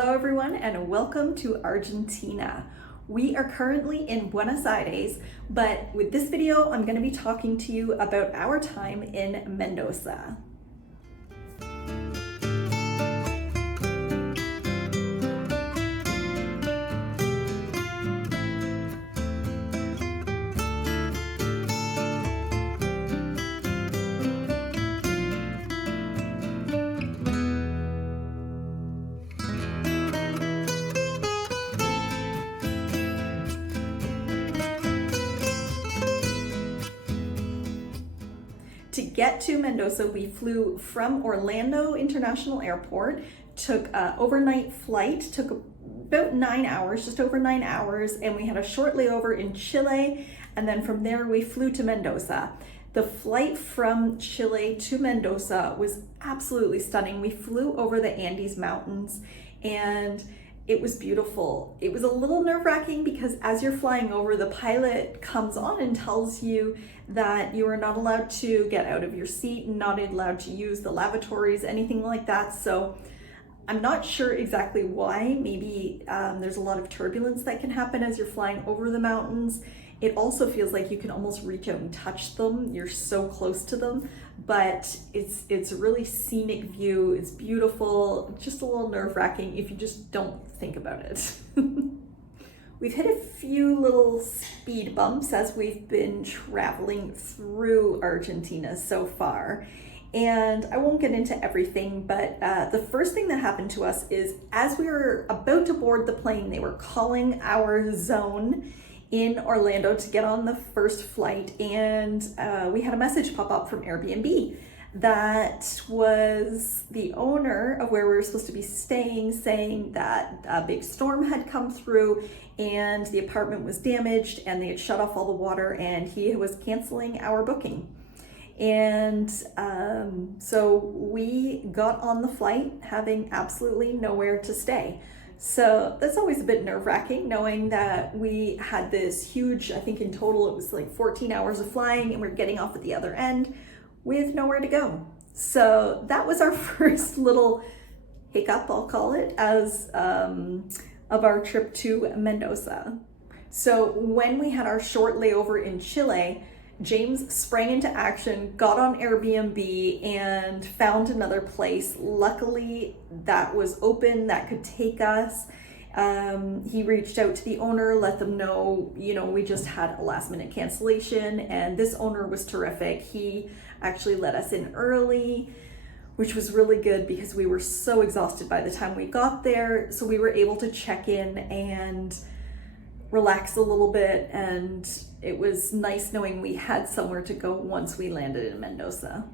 Hello everyone and welcome to Argentina. We are currently in Buenos Aires, but with this video I'm going to be talking to you about our time in Mendoza. To get to Mendoza, we flew from Orlando International Airport, took an overnight flight, took about 9 hours, just over 9 hours, and we had a short layover in Chile, and then from there we flew to Mendoza. The flight from Chile to Mendoza was absolutely stunning. We flew over the Andes Mountains and it was beautiful. It was a little nerve-wracking because as you're flying over, the pilot comes on and tells you that you are not allowed to get out of your seat, not allowed to use the lavatories, anything like that. So I'm not sure exactly why. Maybe there's a lot of turbulence that can happen as you're flying over the mountains. It also feels like you can almost reach out and touch them. You're so close to them, but it's a really scenic view. It's beautiful, just a little nerve-wracking if you just don't think about it. We've hit a few little speed bumps as we've been traveling through Argentina so far. And I won't get into everything, but the first thing that happened to us is as we were about to board the plane, they were calling our zone in Orlando to get on the first flight, and we had a message pop up from Airbnb that was the owner of where we were supposed to be staying, saying that a big storm had come through and the apartment was damaged and they had shut off all the water and he was canceling our booking. And so we got on the flight having absolutely nowhere to stay. So that's always a bit nerve-wracking knowing that we had this huge, I think in total it was like 14 hours of flying and we're getting off at the other end with nowhere to go. So that was our first little hiccup, I'll call it, as of our trip to Mendoza. So when we had our short layover in Chile, James sprang into action, got on Airbnb and found another place. Luckily, that was open, that could take us. He reached out to the owner, let them know, we just had a last minute cancellation, and this owner was terrific. He actually let us in early, which was really good because we were so exhausted by the time we got there. So we were able to check in and relax a little bit, and it was nice knowing we had somewhere to go once we landed in Mendoza.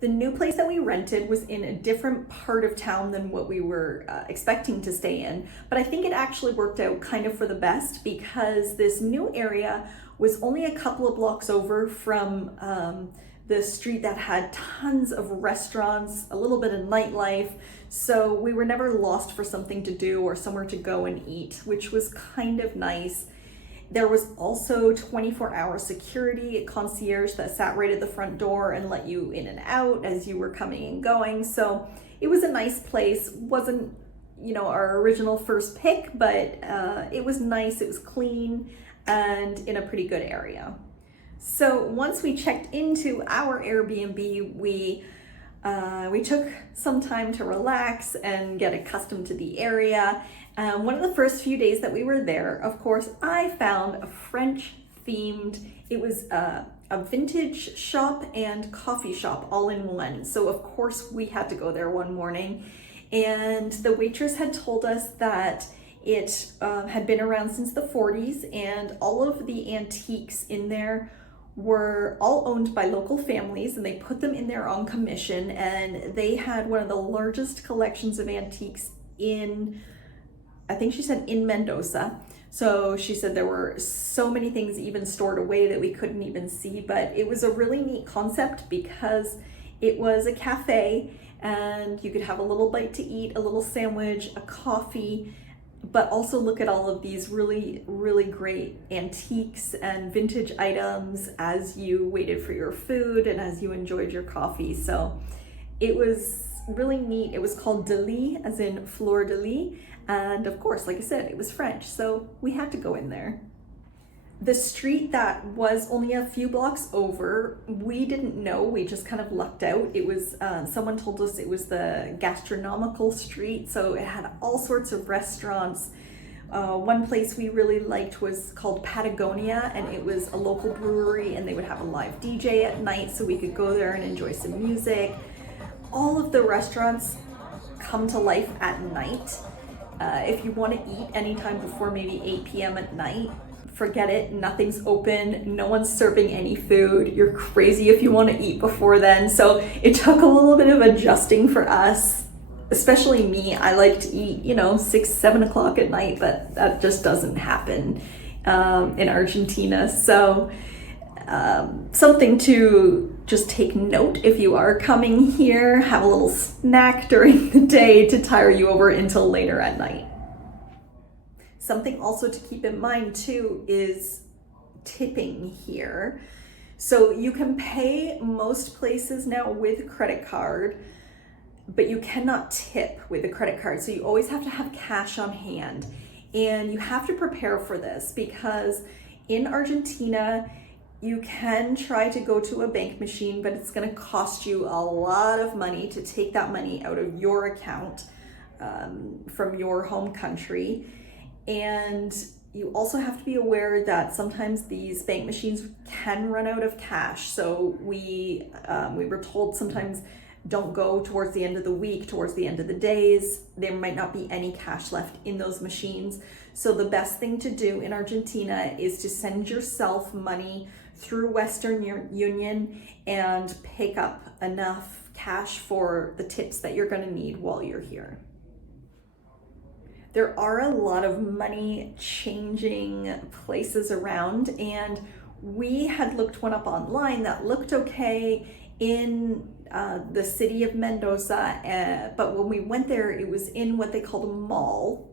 The new place that we rented was in a different part of town than what we were expecting to stay in, but I think it actually worked out kind of for the best because this new area was only a couple of blocks over from the street that had tons of restaurants, a little bit of nightlife. So we were never lost for something to do or somewhere to go and eat, which was kind of nice. There was also 24-hour security, a concierge that sat right at the front door and let you in and out as you were coming and going. So it was a nice place. Wasn't, our original first pick, but it was nice, it was clean, and in a pretty good area. So once we checked into our Airbnb, we took some time to relax and get accustomed to the area. One of the first few days that we were there, of course, I found a French themed, it was a vintage shop and coffee shop all in one. So of course we had to go there one morning, and the waitress had told us that it had been around since the 40s, and all of the antiques in there were all owned by local families, and they put them in there on commission, and they had one of the largest collections of antiques in, I think she said, in Mendoza. So she said there were so many things even stored away that we couldn't even see, but it was a really neat concept because it was a cafe and you could have a little bite to eat, a little sandwich, a coffee, but also look at all of these really, really great antiques and vintage items as you waited for your food and as you enjoyed your coffee. So it was really neat. It was called de lis, as in fleur de lis. And of course, like I said, it was French, so we had to go in there. The street that was only a few blocks over, we didn't know, we just kind of lucked out. It was, someone told us it was the gastronomical street, so it had all sorts of restaurants. One place we really liked was called Patagonia, and it was a local brewery, and they would have a live DJ at night, so we could go there and enjoy some music. All of the restaurants come to life at night. If you want to eat anytime before maybe 8 p.m. at night, forget it, nothing's open, no one's serving any food. You're crazy if you want to eat before then. So it took a little bit of adjusting for us, especially me. I like to eat, 6, 7 o'clock at night, but that just doesn't happen in Argentina. So something to just take note if you are coming here, have a little snack during the day to tire you over until later at night. Something also to keep in mind too is tipping here. So you can pay most places now with credit card, but you cannot tip with a credit card. So you always have to have cash on hand. And you have to prepare for this because in Argentina, you can try to go to a bank machine, but it's going to cost you a lot of money to take that money out of your account from your home country. And you also have to be aware that sometimes these bank machines can run out of cash. So we were told sometimes don't go towards the end of the week, towards the end of the days. There might not be any cash left in those machines. So the best thing to do in Argentina is to send yourself money through Western Union and pick up enough cash for the tips that you're going to need while you're here. There are a lot of money changing places around, and we had looked one up online that looked okay in the city of Mendoza, but when we went there, it was in what they called a mall.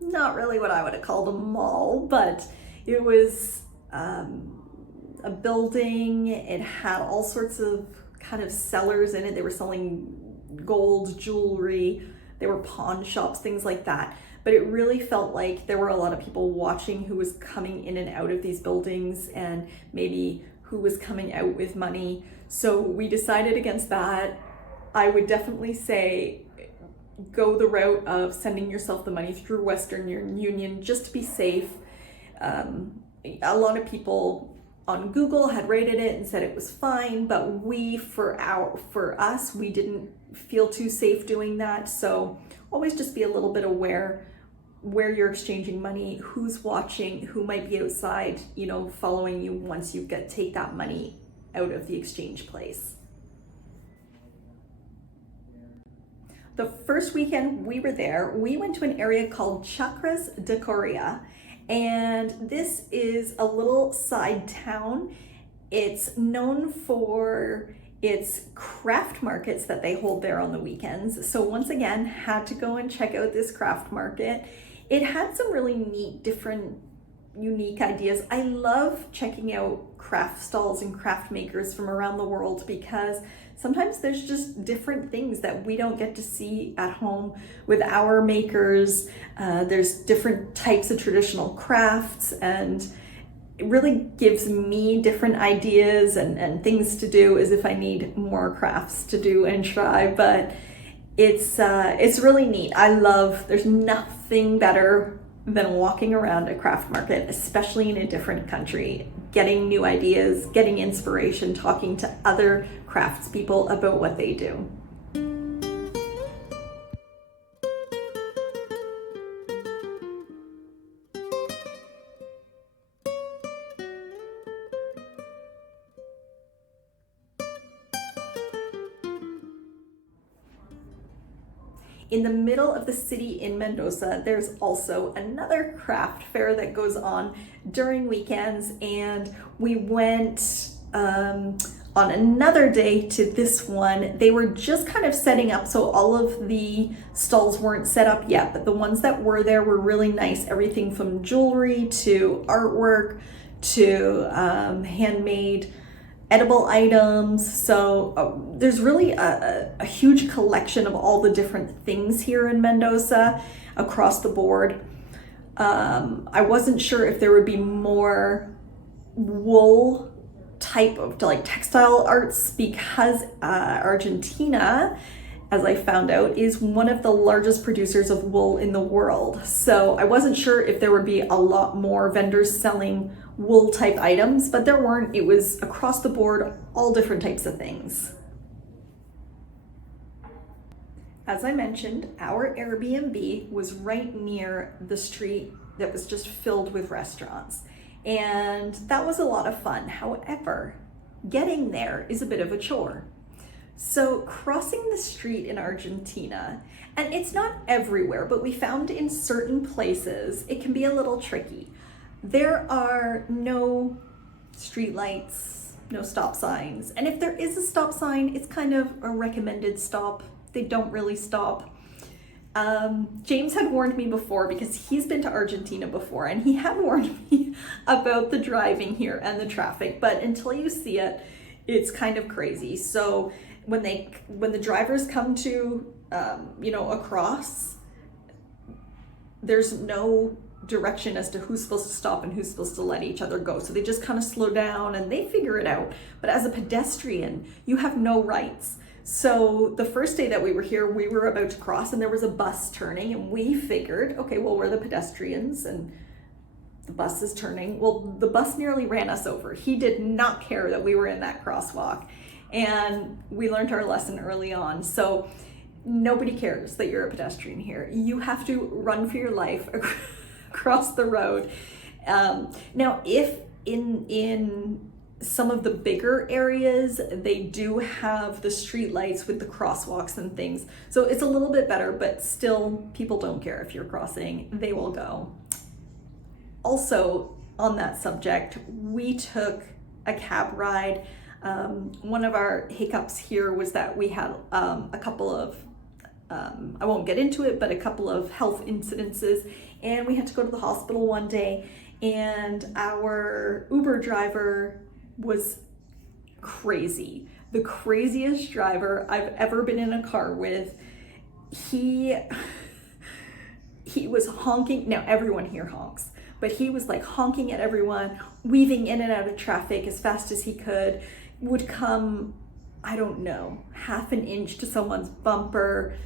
Not really what I would have called a mall, but it was a building. It had all sorts of kind of sellers in it. They were selling gold jewelry. There were pawn shops, things like that. But it really felt like there were a lot of people watching who was coming in and out of these buildings and maybe who was coming out with money. So we decided against that. I would definitely say go the route of sending yourself the money through Western Union just to be safe. A lot of people on Google had rated it and said it was fine, but for us, we didn't feel too safe doing that. So always just be a little bit aware where you're exchanging money, who's watching, who might be outside, following you once you take that money out of the exchange place. The first weekend we were there, we went to an area called Chacras de Correa, and this is a little side town. It's known for its craft markets that they hold there on the weekends. So once again, had to go and check out this craft market. It had some really neat, different, unique ideas. I love checking out craft stalls and craft makers from around the world because sometimes there's just different things that we don't get to see at home with our makers. There's different types of traditional crafts, and it really gives me different ideas and things to do as if I need more crafts to do and try. But it's really neat. There's nothing better than walking around a craft market, especially in a different country, getting new ideas, getting inspiration, talking to other craftspeople about what they do. In the middle of the city in Mendoza, there's also another craft fair that goes on during weekends, and we went On another day to this one, they were just kind of setting up, so all of the stalls weren't set up yet, but the ones that were there were really nice. Everything from jewelry to artwork to handmade edible items. So there's really a huge collection of all the different things here in Mendoza across the board. I wasn't sure if there would be more wool type of like textile arts because Argentina, as I found out, is one of the largest producers of wool in the world. So I wasn't sure if there would be a lot more vendors selling wool type items, but there weren't. It was across the board, all different types of things. As I mentioned, our Airbnb was right near the street that was just filled with restaurants. And that was a lot of fun. However, getting there is a bit of a chore. So crossing the street in Argentina, and it's not everywhere, but we found in certain places it can be a little tricky. There are no street lights, no stop signs. And if there is a stop sign, it's kind of a recommended stop. They don't really stop. James had warned me before because he's been to Argentina before, and he had warned me about the driving here and the traffic, but until you see it, it's kind of crazy. So when the drivers come to, across, there's no direction as to who's supposed to stop and who's supposed to let each other go. So they just kind of slow down and they figure it out. But as a pedestrian, you have no rights. So the first day that we were here, we were about to cross and there was a bus turning, and we figured, okay, well, we're the pedestrians and the bus is turning. Well, the bus nearly ran us over. He did not care that we were in that crosswalk, and we learned our lesson early on. So nobody cares that you're a pedestrian here. You have to run for your life across the road. Now, if in some of the bigger areas, they do have the street lights with the crosswalks and things. So it's a little bit better, but still people don't care if you're crossing, they will go. Also on that subject, we took a cab ride. One of our hiccups here was that we had a couple of, I won't get into it, but a couple of health incidences, and we had to go to the hospital one day, and our Uber driver was crazy. The craziest driver I've ever been in a car with. He was honking. Now everyone here honks, but he was like honking at everyone, weaving in and out of traffic as fast as he could, would come, I don't know, half an inch to someone's bumper.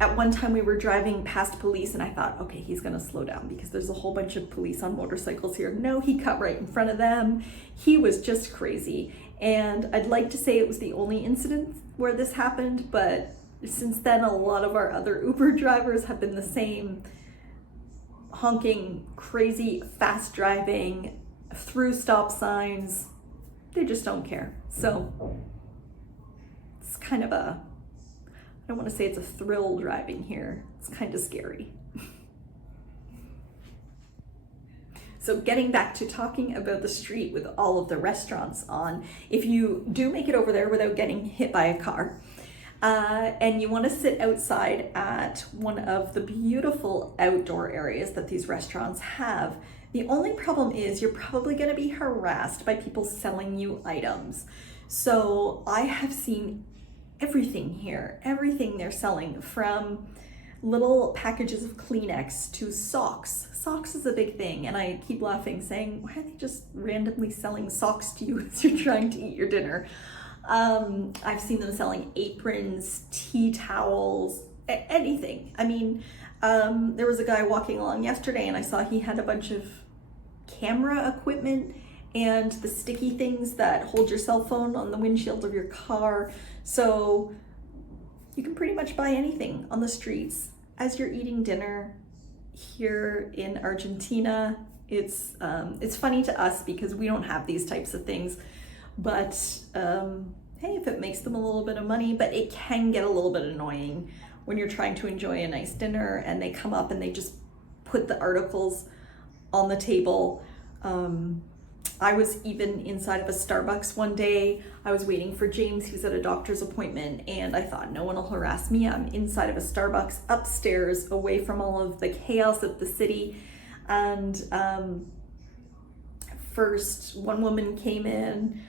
At one time we were driving past police and I thought, okay, he's gonna slow down because there's a whole bunch of police on motorcycles here. No, he cut right in front of them. He was just crazy. And I'd like to say it was the only incident where this happened, but since then a lot of our other Uber drivers have been the same, honking, crazy, fast driving, through stop signs. They just don't care. So it's kind of a, I don't want to say it's a thrill driving here. It's kind of scary. So getting back to talking about the street with all of the restaurants on, if you do make it over there without getting hit by a car, and you want to sit outside at one of the beautiful outdoor areas that these restaurants have, the only problem is you're probably going to be harassed by people selling you items. So I have seen everything here, everything they're selling, from little packages of Kleenex to socks. Socks is a big thing, and I keep laughing saying, why are they just randomly selling socks to you as you're trying to eat your dinner? I've seen them selling aprons, tea towels, anything. I mean, there was a guy walking along yesterday and I saw he had a bunch of camera equipment and the sticky things that hold your cell phone on the windshield of your car. So you can pretty much buy anything on the streets as you're eating dinner here in Argentina. It's funny to us because we don't have these types of things, but hey, if it makes them a little bit of money. But it can get a little bit annoying when you're trying to enjoy a nice dinner and they come up and they just put the articles on the table. I was even inside of a Starbucks one day. I was waiting for James. He was at a doctor's appointment, and I thought, no one will harass me. I'm inside of a Starbucks upstairs, away from all of the chaos of the city. And first, one woman came in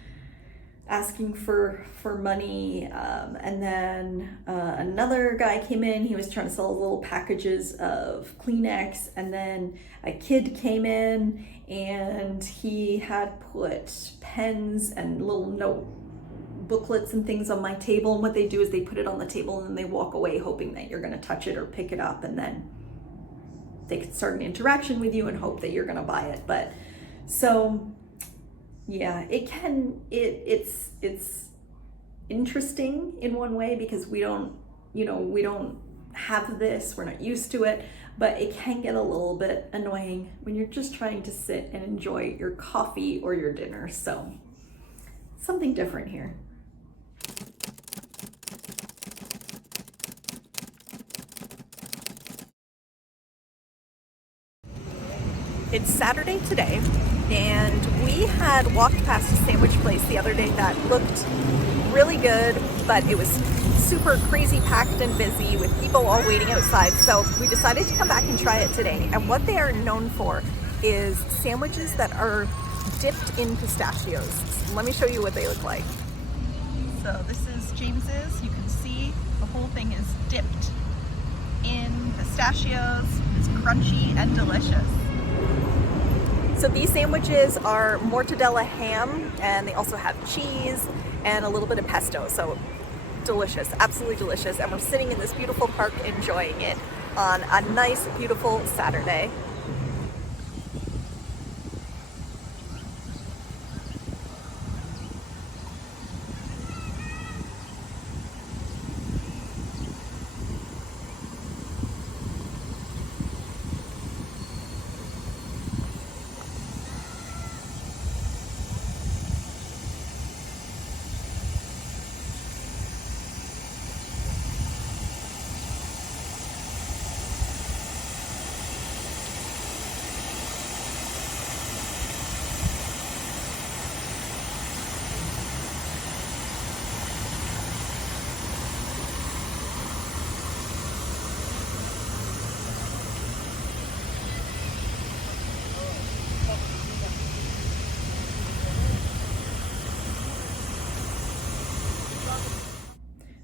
asking for money, and then another guy came in. He was trying to sell little packages of Kleenex, and then a kid came in and he had put pens and little note booklets and things on my table, and what they do is they put it on the table and then they walk away hoping that you're going to touch it or pick it up, and then they could start an interaction with you and hope that you're going to buy it. But so yeah, it's interesting in one way because we don't have this, we're not used to it, but it can get a little bit annoying when you're just trying to sit and enjoy your coffee or your dinner. So something different here. It's Saturday today, and we had walked past a sandwich place the other day that looked really good, but it was super crazy packed and busy with people all waiting outside. So we decided to come back and try it today. And what they are known for is sandwiches that are dipped in pistachios. So let me show you what they look like. So this is James's. You can see the whole thing is dipped in pistachios. It's crunchy and delicious. So these sandwiches are mortadella ham, and they also have cheese and a little bit of pesto. So delicious, absolutely delicious. And we're sitting in this beautiful park enjoying it on a nice, beautiful Saturday.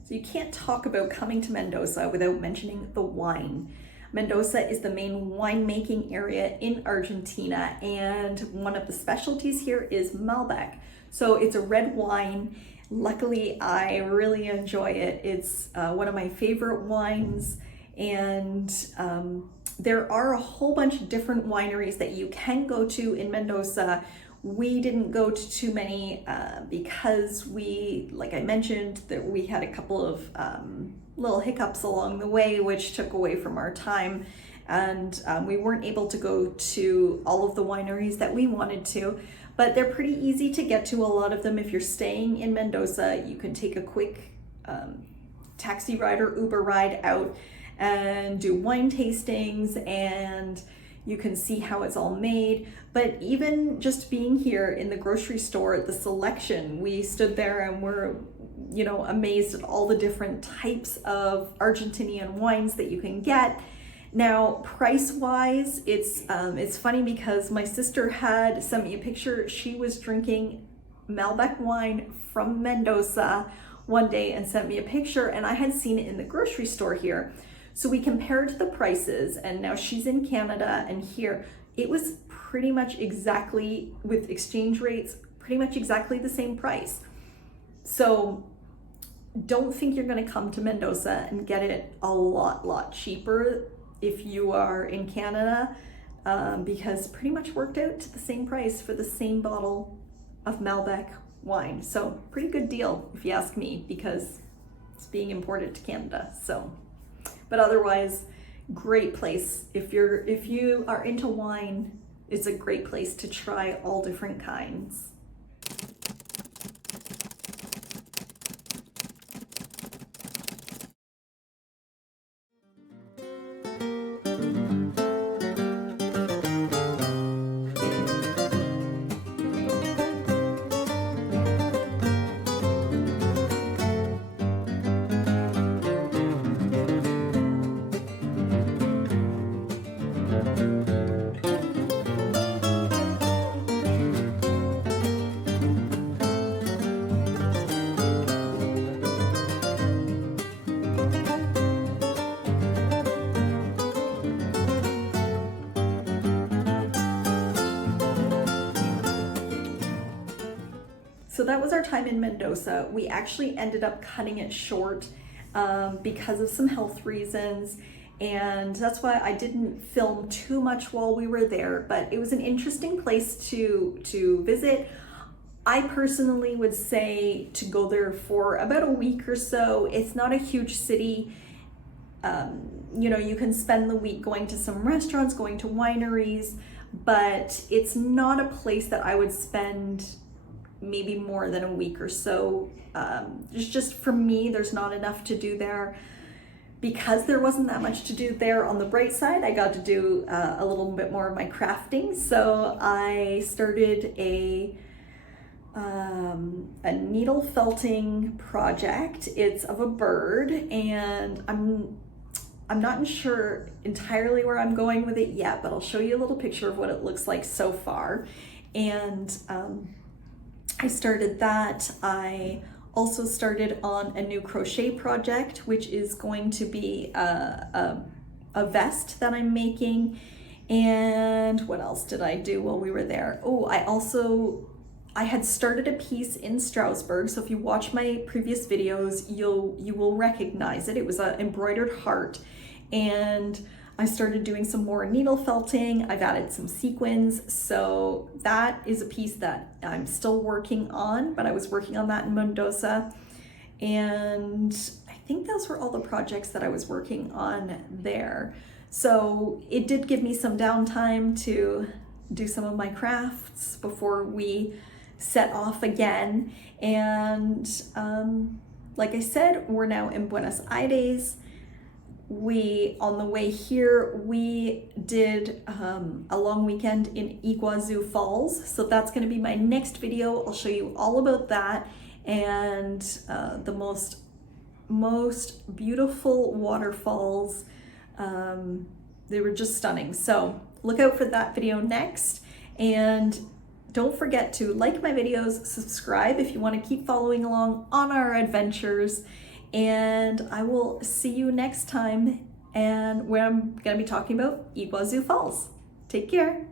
So you can't talk about coming to Mendoza without mentioning the wine. Mendoza is the main winemaking area in Argentina, and one of the specialties here is Malbec. So it's a red wine. Luckily, I really enjoy it. It's one of my favorite wines, and there are a whole bunch of different wineries that you can go to in Mendoza. We didn't go to too many because like I mentioned, that we had a couple of little hiccups along the way, which took away from our time. And we weren't able to go to all of the wineries that we wanted to, but they're pretty easy to get to. A lot of them, if you're staying in Mendoza, you can take a quick taxi ride or Uber ride out and do wine tastings, and you can see how it's all made. But even just being here in the grocery store, the selection, we stood there and were, amazed at all the different types of Argentinian wines that you can get. Now, price-wise, it's funny because my sister had sent me a picture. She was drinking Malbec wine from Mendoza one day and sent me a picture, and I had seen it in the grocery store here. So we compared the prices, and now she's in Canada, and here it was pretty much exactly, with exchange rates, pretty much exactly the same price. So don't think you're going to come to Mendoza and get it a lot cheaper if you are in Canada, because pretty much worked out to the same price for the same bottle of Malbec wine. So pretty good deal if you ask me, because it's being imported to Canada. So, but otherwise, great place. If you are into wine, it's a great place to try all different kinds. So that was our time in Mendoza. We actually ended up cutting it short because of some health reasons, and that's why I didn't film too much while we were there, but it was an interesting place to visit. I personally would say to go there for about a week or so. It's not a huge city. You know, you can spend the week going to some restaurants, going to wineries, but it's not a place that I would spend maybe more than a week or so. Just for me, there's not enough to do there. Because there wasn't that much to do there, on the bright side, I got to do a little bit more of my crafting. So I started a needle felting project. It's of a bird, and I'm not sure entirely where I'm going with it yet, but I'll show you a little picture of what it looks like so far. And I started that. I also started on a new crochet project, which is going to be a vest that I'm making. And what else did I do while we were there? Oh, I had started a piece in Strasbourg. So if you watch my previous videos, you will recognize it. It was an embroidered heart, and I started doing some more needle felting. I've added some sequins. So that is a piece that I'm still working on, but I was working on that in Mendoza. And I think those were all the projects that I was working on there. So it did give me some downtime to do some of my crafts before we set off again. And like I said, we're now in Buenos Aires. On the way here, we did a long weekend in Iguazu Falls. So that's going to be my next video. I'll show you all about that and the most beautiful waterfalls. They were just stunning. So look out for that video next. And don't forget to like my videos, subscribe if you want to keep following along on our adventures. And I will see you next time, and where I'm going to be talking about Iguazu Falls. Take care.